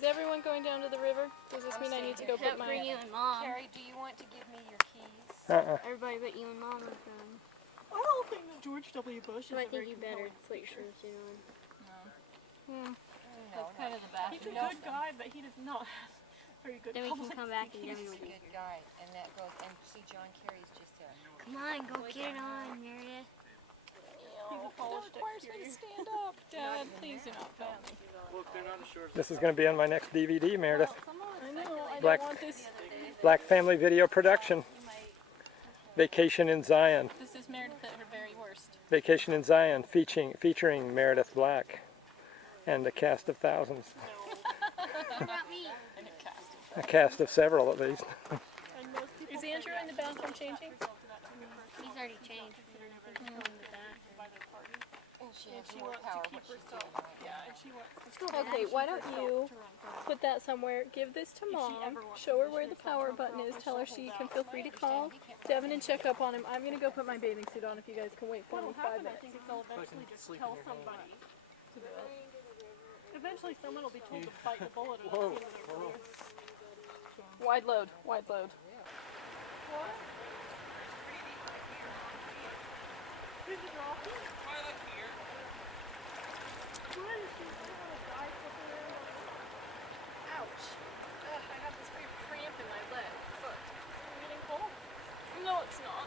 Is everyone going down to the river? Does this mean I need to go put my... you and Mom. Carrie, do you want to give me your keys? Everybody but you and Mom are going. I don't think that George W. Bush is I a very think you better compelling put your speaker. shirt on. Hmm. That's kind of the best. He's a good guy, but he does not have very good Then we can public come back and speaking. then He's we'll a good guy, and that goes. And see, John Kerry's just a. Come on, go get it on, Meredith. He's a That polished requires me to exterior. stand up. Dad, please do not film me. This is going to be on my next DVD, Meredith. I know, I Black- don't want this. Black Family Video Production. Vacation in Zion. This is Meredith at her very worst. Vacation in Zion, featuring Meredith Black and a cast of thousands. What about me? And a cast. A cast of several, at least. And most people Is Andrew in the bathroom changing? He's already changed. I think he's going to that. And she and has she more wants power. to keep What she's herself. doing right Yeah, and she wants to Okay, why don't you put that somewhere, give this to Mom, show her where the power button is, tell her she can feel free to call Devin and check up on him. I'm going to go put my bathing suit on if you guys can wait for me What'll 5 happen, I minutes. think, is they'll eventually just tell somebody to do it. Eventually someone will be told to bite the bullet and that's the end of their career. Wide load, wide load. Who's it all? Ouch. Ugh, I have this weird cramp in my leg. Foot. Is it getting cold? No, it's not.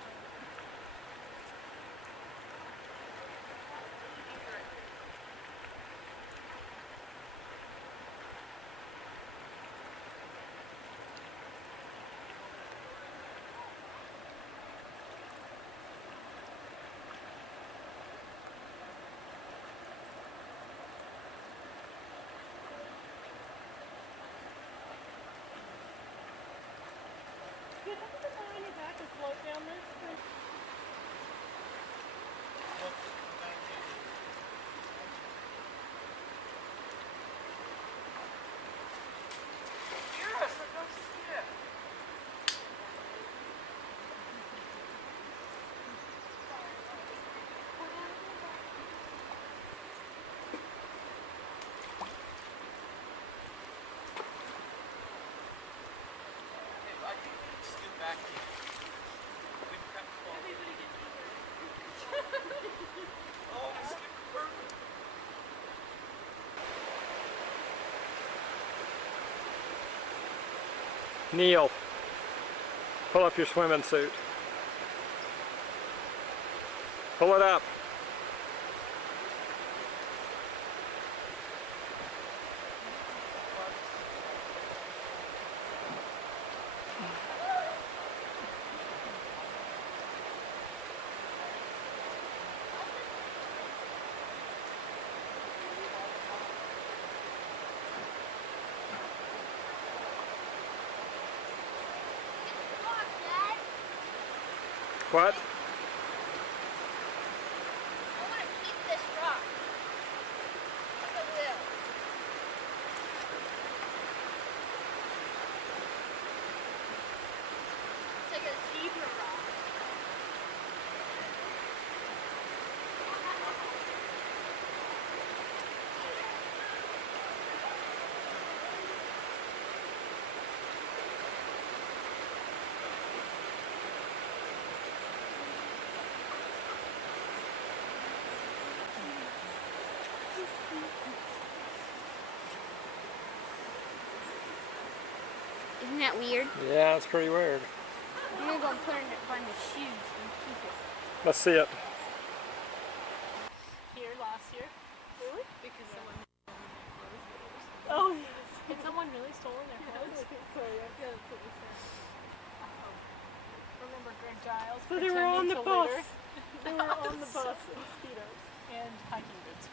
Do you think the line in your back is float down this? Neil, pull up your swimming suit. Pull it up. What? I want to keep this rock. I will. It's like a zebra rock. Isn't that weird? Yeah, it's pretty weird. I'm gonna go and put it on the shoes and keep it. Let's see it. Here last year. Really? Because someone... Oh, yes. Had someone really stolen their I clothes? think so, yeah. Yeah, that's what we said. Remember Greg Giles So they were on the pretending to bus. litter They were on the bus in Speedos. and hiking boots.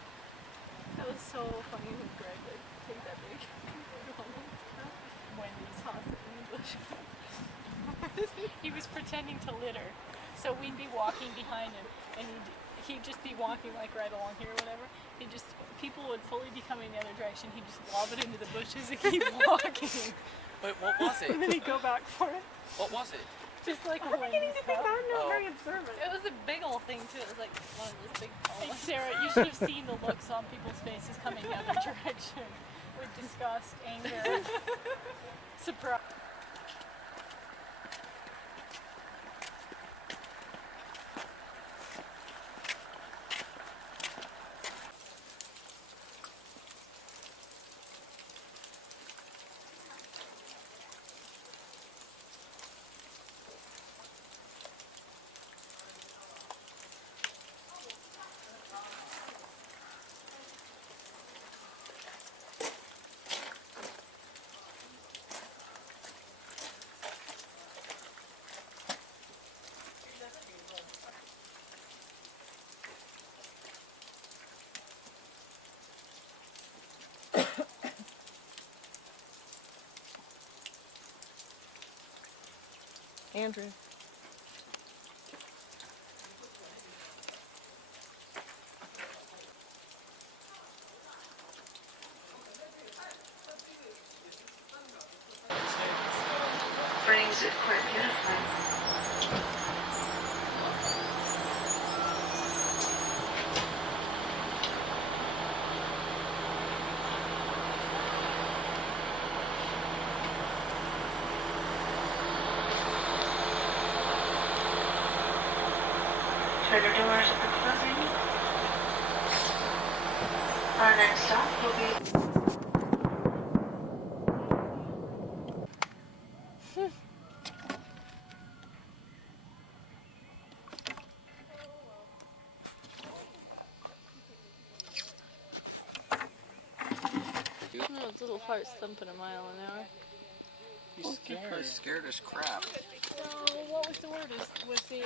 That was so funny when Greg would take that big Wendy's. toss it in English. He was pretending to litter. So we'd be walking behind him and he'd just be walking like right along here or whatever. People would fully be coming the other direction. He'd just lob it into the bushes and keep walking. Wait, what was it? And then he'd go back for it. What was it? Just like a I think Wendy's anything cup. I'm not Oh. very observant. It was a big old thing too. It was like one of those big tall ones. Sarah, you should have seen the looks on people's faces coming the other direction. with disgust, anger, surprise. Andrew. Brings it quite beautifully. Trader doors are closing. Our next stop will be No, its little heart's thumping a mile an hour. He's scared. Scared as crap. So what was the word? Was the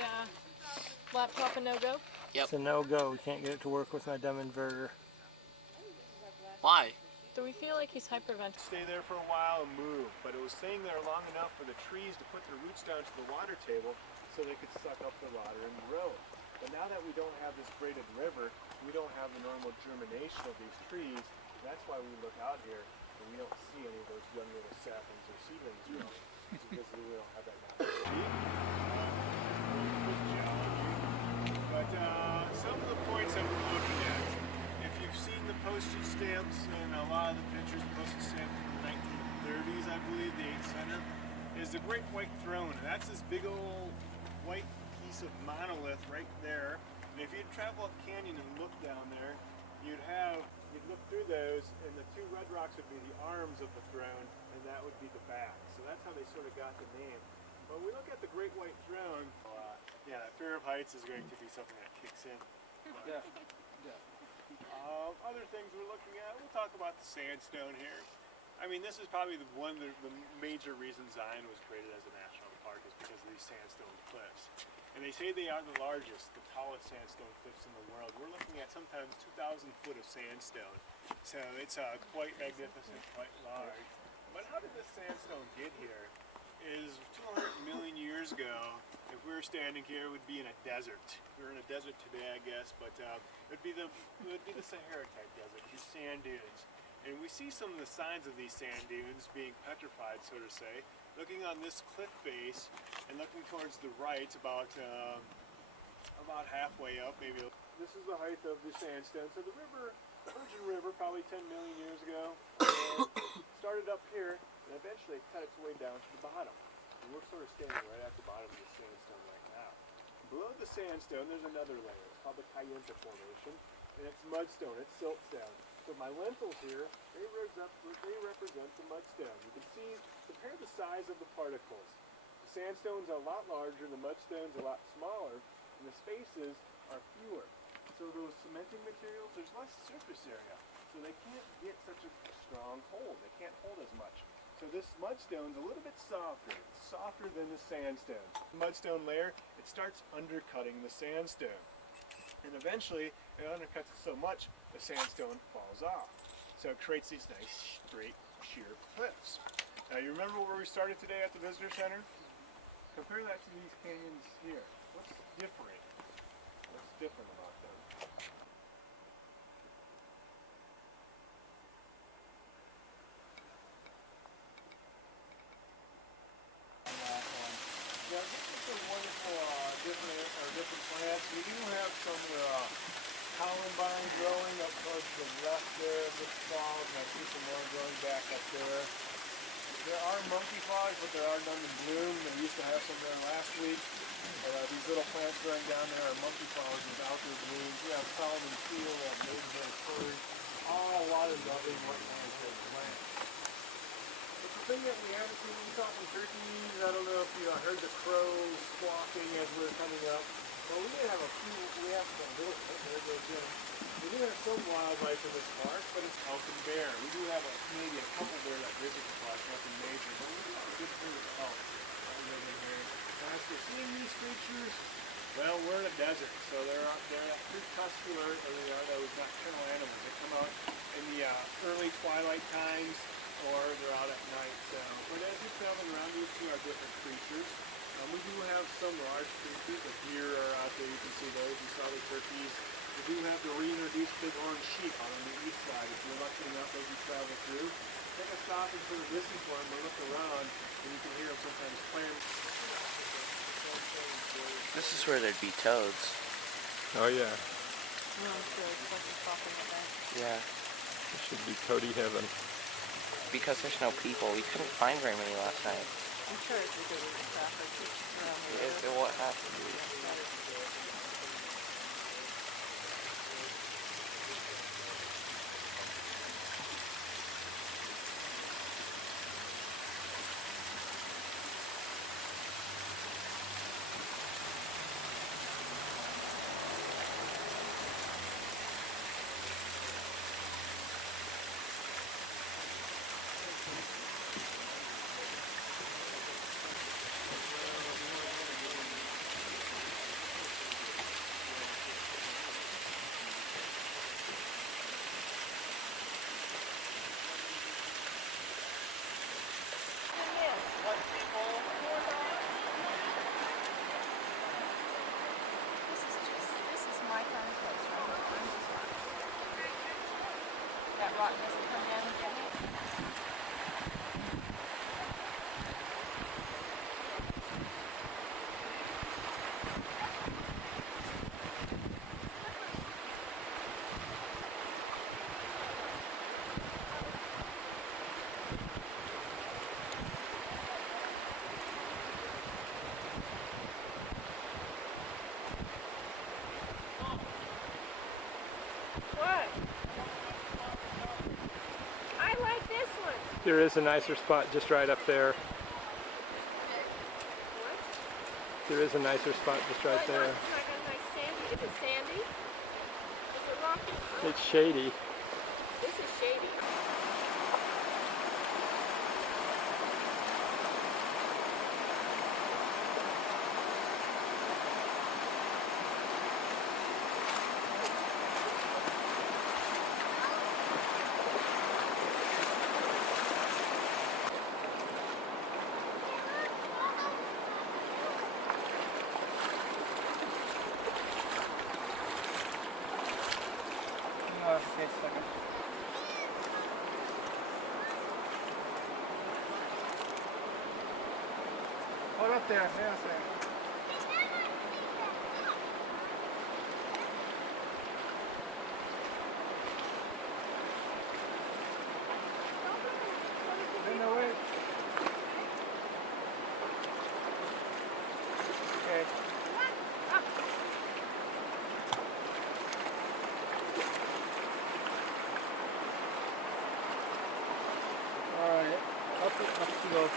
laptop a no-go? It's a no-go. We can't get it to work with my dumb inverter. Why? Do we feel like he's hyperventilating? Stay there for a while and move, but it was staying there long enough for the trees to put their roots down to the water table so they could suck up the water and grow. But now that we don't have this braided river, we don't have the normal germination of these trees. That's why we look out here and we don't see any of those young little saplings or seedlings grow. It's because we don't have that natural But some of the points that we're looking at, if you've seen the postage stamps and a lot of the pictures, postage stamps from the 1930s, I believe, the 8th center, is the Great White Throne. And that's this big old white piece of monolith right there. And if you'd travel up Canyon and look down there, you'd look through those, and the two red rocks would be the arms of the throne, and that would be the back. So that's how they sort of got the name. But when we look at the Great White Throne, yeah, fear of heights is going to be something that kicks in. Other things we're looking at, we'll talk about the sandstone here. I mean, this is probably one of the major reasons Zion was created as a national park is because of these sandstone cliffs. And they say they are the largest, the tallest sandstone cliffs in the world. We're looking at sometimes 2,000 foot of sandstone. So it's quite magnificent, quite large. But how did this sandstone get here? Is 200 million years ago, if we were standing here, it would be in a desert. We're in a desert today, I guess, but it would be the Sahara type desert, these sand dunes. And we see some of the signs of these sand dunes being petrified, so to say. Looking on this cliff face and looking towards the right, about halfway up, maybe. This is the height of the sandstone. So the Virgin River, probably 10 million years ago, started up here, and eventually it cut its way down to the bottom. And we're sort of standing right at the bottom of the sandstone right now. Below the sandstone, there's another layer. It's called the Kayenta Formation, and it's mudstone. It's siltstone. So my lentils here, they represent the mudstone. You can see, compare the size of the particles. The sandstone's a lot larger, the mudstone's a lot smaller, and the spaces are fewer. So those cementing materials, there's less surface area. So they can't get such a strong hold. They can't hold as much. So this mudstone's a little bit softer. It's softer than the sandstone. The mudstone layer, it starts undercutting the sandstone. And eventually, it undercuts it so much, the sandstone falls off. So it creates these nice, straight, sheer cliffs. Now you remember where we started today at the Visitor Center? Compare that to these canyons here. What's different? What's different about them? Yeah, this is some wonderful different plants. We do have some of the columbine growing up towards the left there of this fall, and I see some more growing back up there. There are monkey frogs, but there are none in bloom. They used to have some there last week. These little plants growing down there are monkey flowers without their blooms. We have Solomon Seal, we have Maidenhair Curry, all water-loving wetlands that plant. But the thing that we haven't seen, we saw some turkeys. I don't know if you heard the crows squawking as we were coming up. Well, we did have a few, we have a little, there goes Jim. We do have some wildlife in this park, but it's elk and bear. We do have maybe a couple there that visit the park, nothing major, but we do have a good herd of elk that live in here. And as for seeing these creatures, well, we're in a desert, so they're crepuscular, or they are those nocturnal animals. They come out in the early twilight times, or they're out at night. So, but as you're traveling around, these two are different creatures. We do have some large creatures. The deer are out there. You can see those. You saw the turkeys. We do have the reintroduced bighorn sheep out on the east side. If you're lucky enough as you travel through, take a stop and sort of listen for them or look around, and you can hear them sometimes playing. This is where there'd be toads. Oh yeah, Yeah. it should be toady heaven. Because there's no people. We couldn't find very many last night. I'm sure it's because of the traffic around the It what happened? This is my kind of place, right? I'm just rock. That rock doesn't come down and get me. What? I like this one. There is a nicer spot just right up there. What? There is a nicer spot just right there. It's like a nice sandy. Is it sandy? Is it rocky? Oh, It's shady. this is shady. Hold up there, hang on a second. No, wait. Okay. Alright, up you go.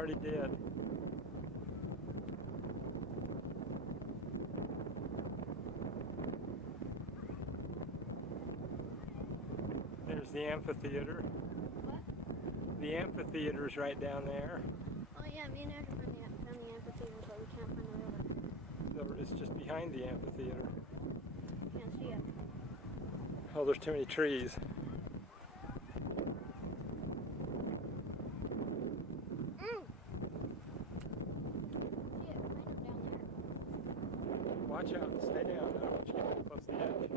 already did. There's the amphitheater. What? The amphitheater's right down there. Oh yeah, me and Erica found the amphitheater, but we can't find the river. It's just behind the amphitheater. Can't see it. Oh, there's too many trees. See it, kind of down there. Watch out, stay down. I don't want you to get too close to the edge.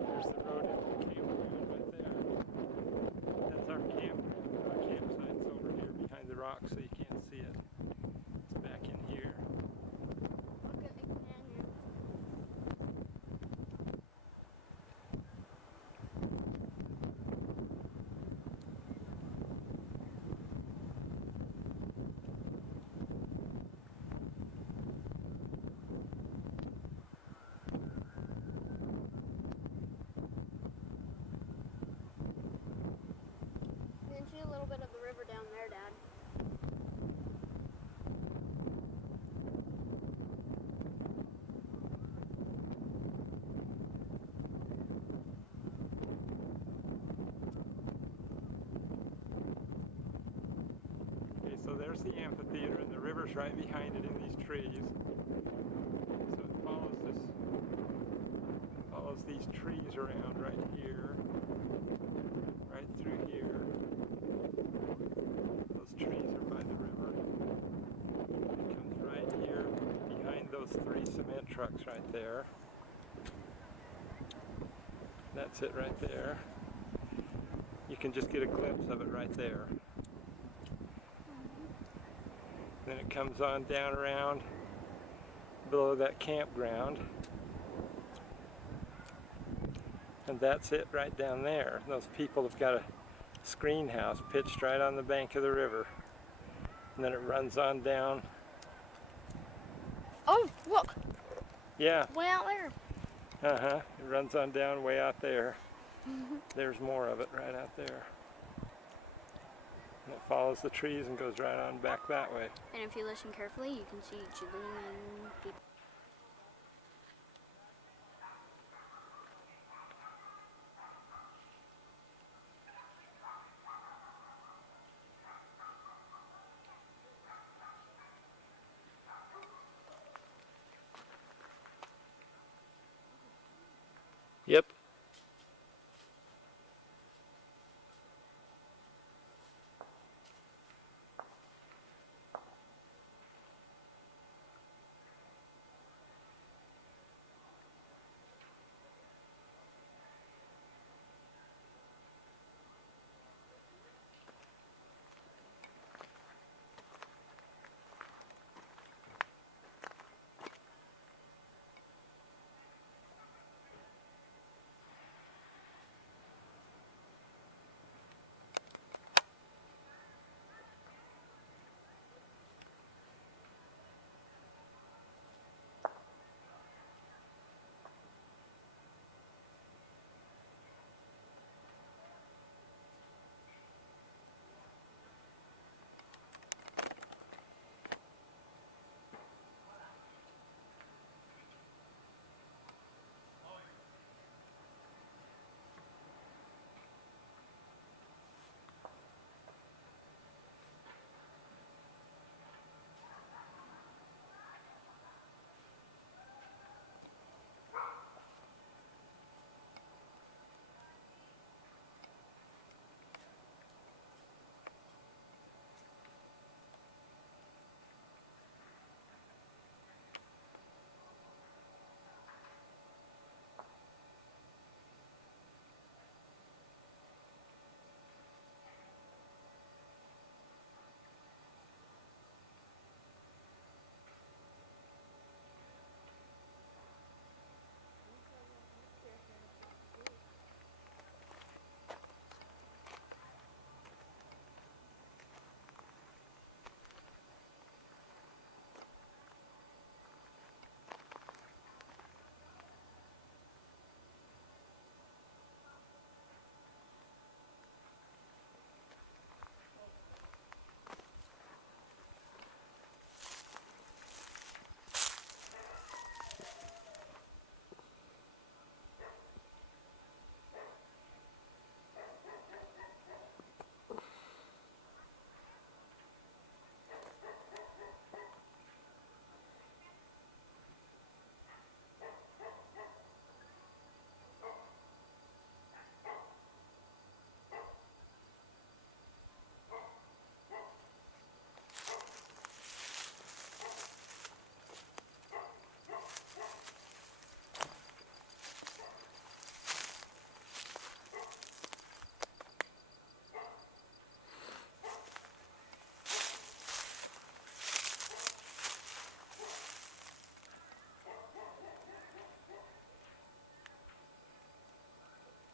There's the road into the campground right there. That's our campground. Our campsite's over here behind the rocks, so you can't see it. It's back in here. Look at the canyon. You can see a little bit of the river down there, Dad. Okay, so there's the amphitheater, and the river's right behind it in these trees. So it follows these trees around right here, right through here. Those trees are by the river. It comes right here behind those 3 cement trucks right there. That's it right there. You can just get a glimpse of it right there. Then it comes on down around below that campground. And that's it right down there. Those people have got a screen house pitched right on the bank of the river. And then it runs on down. Oh, look! Yeah, Way out there. it runs on down way out there. There's more of it right out there. And it follows the trees and goes right on back that way. And if you listen carefully, you can see Julian people.